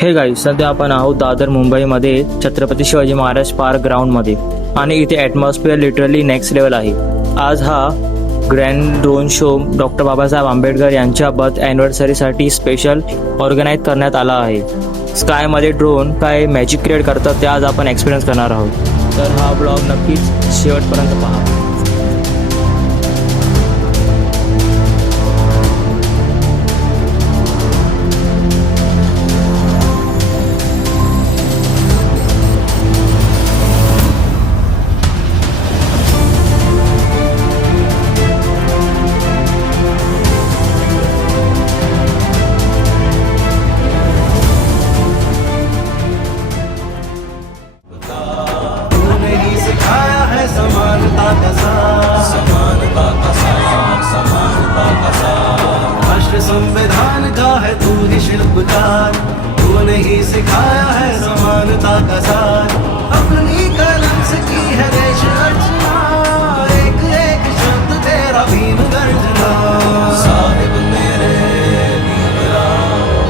हे गाईज, सध्या आपण आहोत दादर मुंबईमध्ये छत्रपती शिवाजी महाराज पार्क ग्राउंडमध्ये आणि इथे ॲटमॉस्फिअर लिटरली नेक्स्ट लेवल आहे. आज हा grand drone show doctor Babasaheb Ambedkar यांच्या बर्थ ॲनिव्हर्सरीसाठी स्पेशल ऑर्गनाईज करण्यात आला आहे. स्कायमध्ये ड्रोन काय मॅजिक क्रिएट करतात ते आज आपण एक्सपिरियन्स करणार आहोत. तर हा ब्लॉग नक्कीच शेवटपर्यंत पहा. राष्ट्र संविधान का है तू ही शिल्पकार, तूने ही सिखाया है समानता का सार. अपनी कलम से की है देश रचना, एक एक शब्द तेरा भीम गर्जना. साहिब मेरे भीमराव,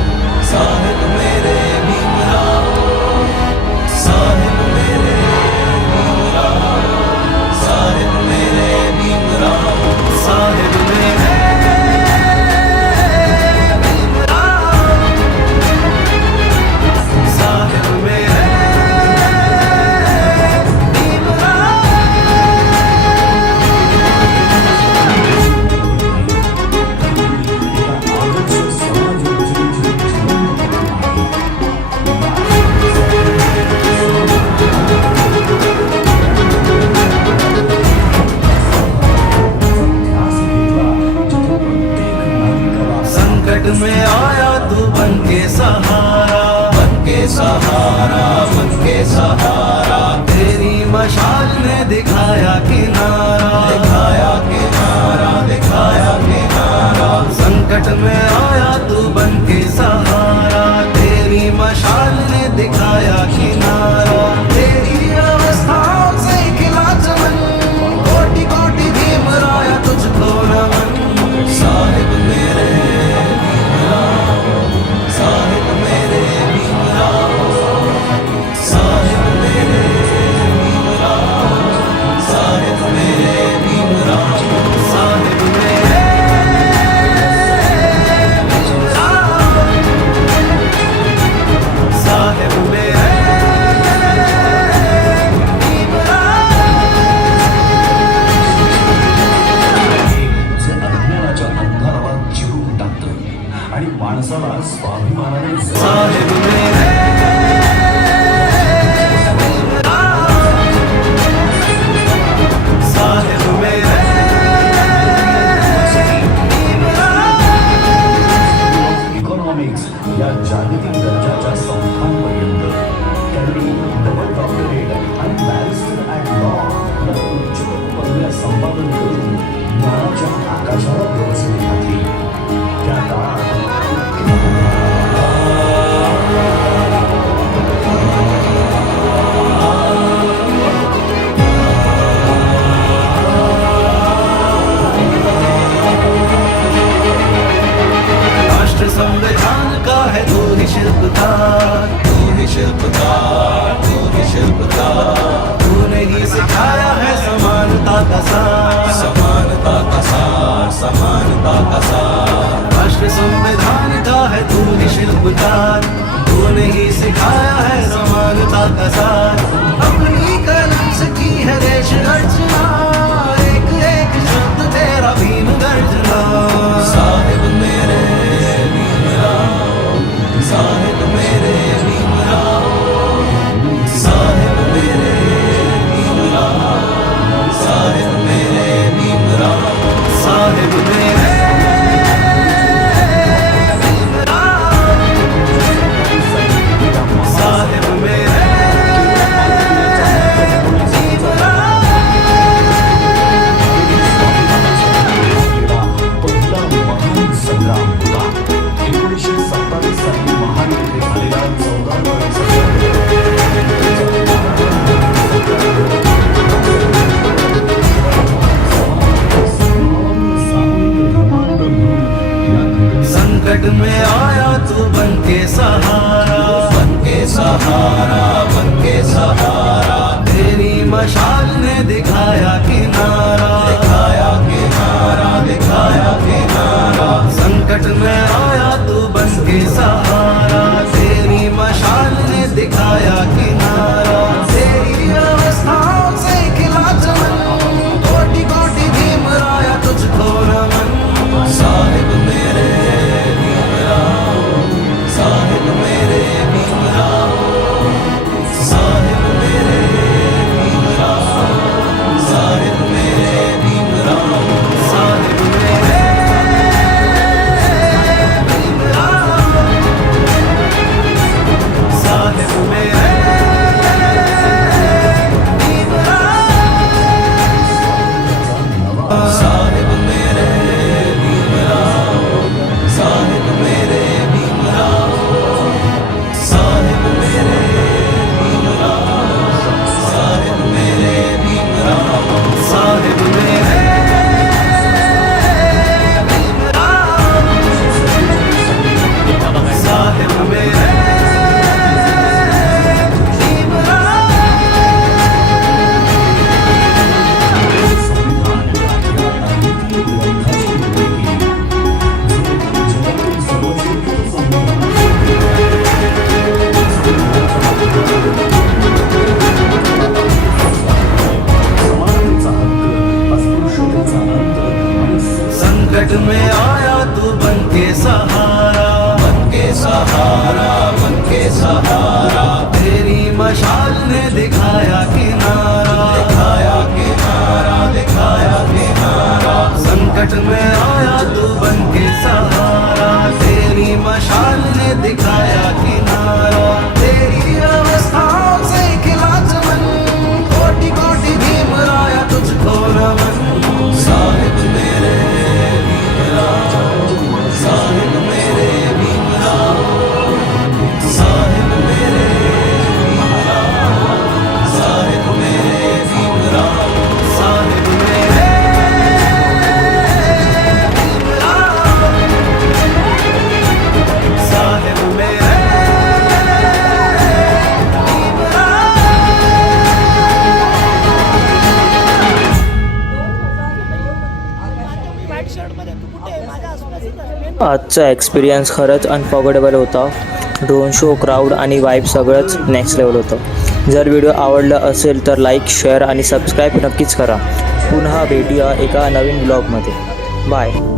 साहिब मेरे भीमराव, साहिब मेरे भीमराव, साहिब मेरे भीमराव, साहिब मेरे में आया तू बन के सहारा, बन के सहारा, बन के सहारा. तेरी मशाल ने दिखाया किनारा, दिखाया किनारा, दिखाया किनारा. संकट में आया तू बन के सहारा, तेरी मशाल ने दिखाया किनारा. तेरी अवस्थाओं से खिला चमन, कोटि कोटि भीमराया तुझको नमन. साहिब मेरे साहिब मेरे भीमराव, साहिब मेरे भीमराव, साहिब मेरे भीमराव, साहिब मेरे भीमराव, साहिब मेरे अज्ञानाच्या अंधाराला चिरून टाकतं आणि माणसाला स्वाभिमानाने साहिब मेरे साहिब मेरे इकॉनॉमिक्स या जागतिक दर्जाच्या संस्थांपर्यंत त्यांनी डबल डॉक्टरेट आणि बॅरिस्टर ॲट लॉ या उच्चतम पदव्या संपादन करून ज्ञानाच्या आकाशाला व्यवस्थित घातली. त्या काळात राष्ट्र संविधान का है तू ही शिल्पकार, तू ही शिल्पकार, तू ही शिल्पकार. तूने ही सिखाया है समानता का सार, समानता का सार, समानता का सार. राष्ट्र संविधान का है तू ही शिल्पकार, तूने ही सिखाया है समानता का सार. अपनी कलम से की है देश रचना, एक एक शब्द तेरा भीम गर्जना. साहिब मेरे भीमराव, साहिब मेरे भीमराव, साहिब मेरे भीमराव, साहिब मेरे भीमराव, साहिब मेरे साहिब मेरे पहिला महान संग्राम होता. 1927 साली महान सहारा बन के सहारा, तेरी मशाल ने दिखाया किनारा, दिखाया किनारा, दिखाया किनारा। संकट में आया तू बन के सहारा, तेरी मशाल ने दिखाया किनारा। तेरी अवस्थाओं से खिला चमन, कोटि कोटि भीमराया तुझको नमन। साहिब मेरे भीमराव, साहिब मेरे भीमराव, साहिब मेरे भीमराव, साहिब मेरे भीमराव, साहिब मेरे भीमराव, साहिब मेरे भीमराव, साहिब मेरे भीमराव, साहिब मेरे भीमराव, साहिब मेरे भीमराव, साहिब मेरे भीमराव, साहिब मेरे भीमराव, साहिब मेरे संकट में आया तू बन के सहारा, बन के सहारा, बन के सहारा। तेरी मशाल ने दिखाया किनारा, दिखाया किनारा, दिखाया किनारा। संकट में आया तू बन के सहारा, तेरी मशाल ने दिखाया किनारा। तेरी अवस्थाओं से खिला चमन, कोटि कोटि भीमराया तुझको नमन। साहिब मेरे साहिब मेरे भीमराव, साहिब मेरे भीमराव, साहिब मेरे भीमराव, साहिब मेरे भीमराव, साहिब मेरे आजचा एक्सपिरियन्स खरंच अनफॉर्गेटेबल होता. ड्रोन शो, क्राऊड आणि वाईब सगळंच नेक्स्ट लेवल होतं. जर व्हिडिओ आवडला असेल तर लाईक, शेअर आणि सबस्क्राईब नक्कीच करा. पुन्हा भेटूया एका नवीन ब्लॉगमध्ये. बाय.